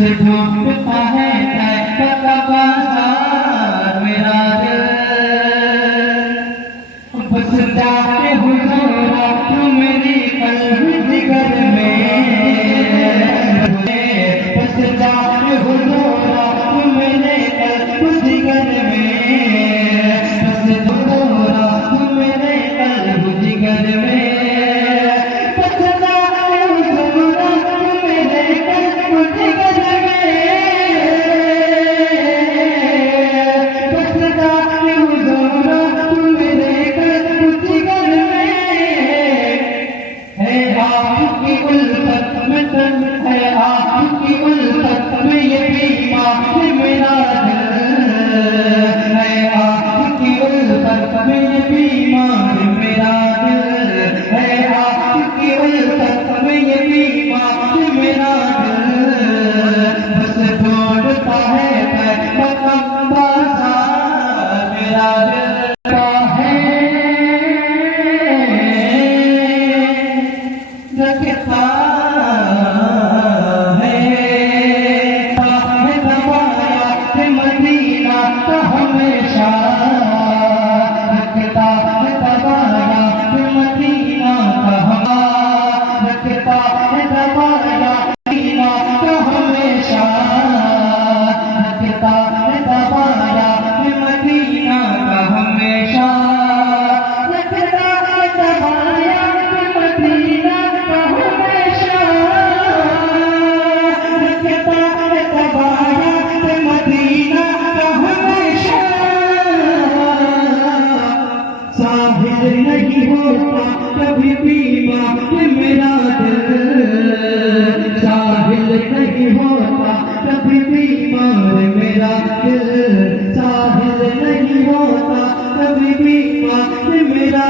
ढूंढता है तैबा का बाजार मेरा दिल, बस जाके हुजूरा तू मेरी कल्ब जिगर में, बस जाके हुजूरा तू मेरे कल्ब जिगर में, बस हुजूरा तू मेरे कल्ब जिगर में, आपकी उल्फत में तन है, आपकी उल्फत में ये बीमार मेरा दिल है, आपकी उल्फत में ये बीमार मेरा दिल है, आपकी उल्फत में ये बीमार मेरा दिल, बस ढूंढता है तैबा का बाजार मेरा दिल रखता है, दबाया है मदीना तो हमेशा रखता है, दबाया है मदीना तो रखता है, दबाया मदीना तो हमेशा रखता है, दबाया है मदीना तो हमेशा रखता है, दबाया है मदीना साहिल नहीं होता कभी बीमार मेरा दिल, साहिल नहीं होता कभी बीमार मेरा दिल, साहिल नहीं होता कभी बीमार मेरा